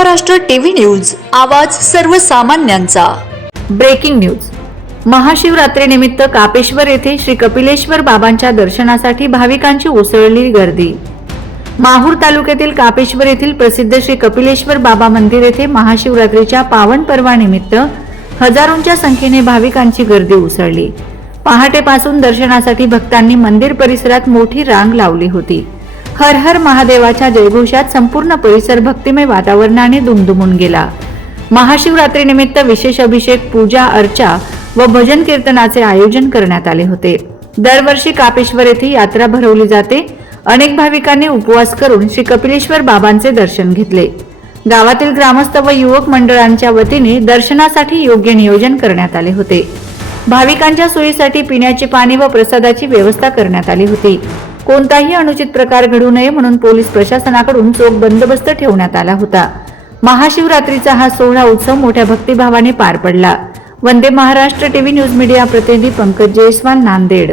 Maharashtra TV news आवाज सर्वसामान्यांचा. Breaking news. महाशिवरात्रीनिमित्त कापेश्वर येथे श्री कपिलेश्वर बाबांच्या दर्शनासाठी भाविकांची उसळली गर्दी. माहूर तालुक्यातील कापेश्वर येथील प्रसिद्ध श्री कपिलेश्वर बाबा मंदिर येथे महाशिवरात्रीच्या पावन पर्वानिमित्त हजारोंच्या संख्येने भाविकांची गर्दी उसळली. पहाटेपासून दर्शनासाठी भक्तांनी मंदिर परिसरात मोठी रांग लावली होती. हर हर महादेवाच्या जयघोषात संपूर्ण परिसर भक्तिमय वातावरणाने दुमदुमून गेला. महाशिवरात्रीनिमित्त विशेष अभिषेक पूजा अर्चा व भजन कीर्तनाचे आयोजन करण्यात आले होते. दरवर्षी कापेश्वर येथे यात्रा भरवली जाते. अनेक भाविकांनी उपवास करून श्री कपिलेश्वर बाबांचे दर्शन घेतले. गावातील ग्रामस्थ व युवक मंडळांच्या वतीने दर्शनासाठी योग्य नियोजन करण्यात आले होते. भाविकांच्या सोयीसाठी पिण्याचे पाणी व प्रसादाची व्यवस्था करण्यात आली होती. कोणताही अनुचित प्रकार घडू नये म्हणून पोलीस प्रशासनाकडून चोख बंदोबस्त ठेवण्यात आला होता. महाशिवरात्रीचा हा सोहळा उत्सव मोठ्या भक्तिभावाने पार पडला. Vande Maharashtra TV news media प्रतिनिधी पंकज जयस्वाल नांदेड.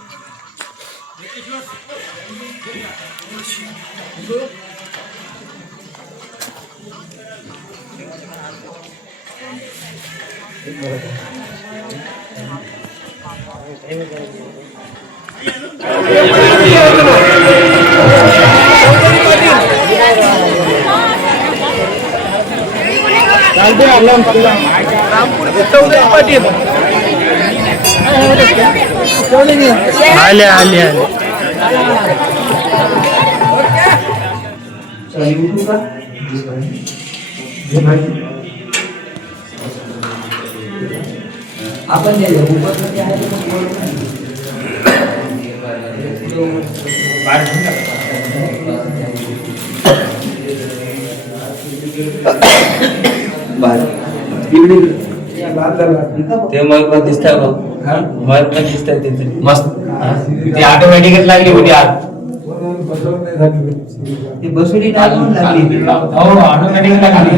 आले आले आले आपण जे ते. ते मग दिसतंय बघ. मग पण दिसतंय तिथे मस्त. ती ऑटोमॅटिकच लागली होती आत ती बसुरी टाकून लागली. हो ऑटोमॅटिक लागली.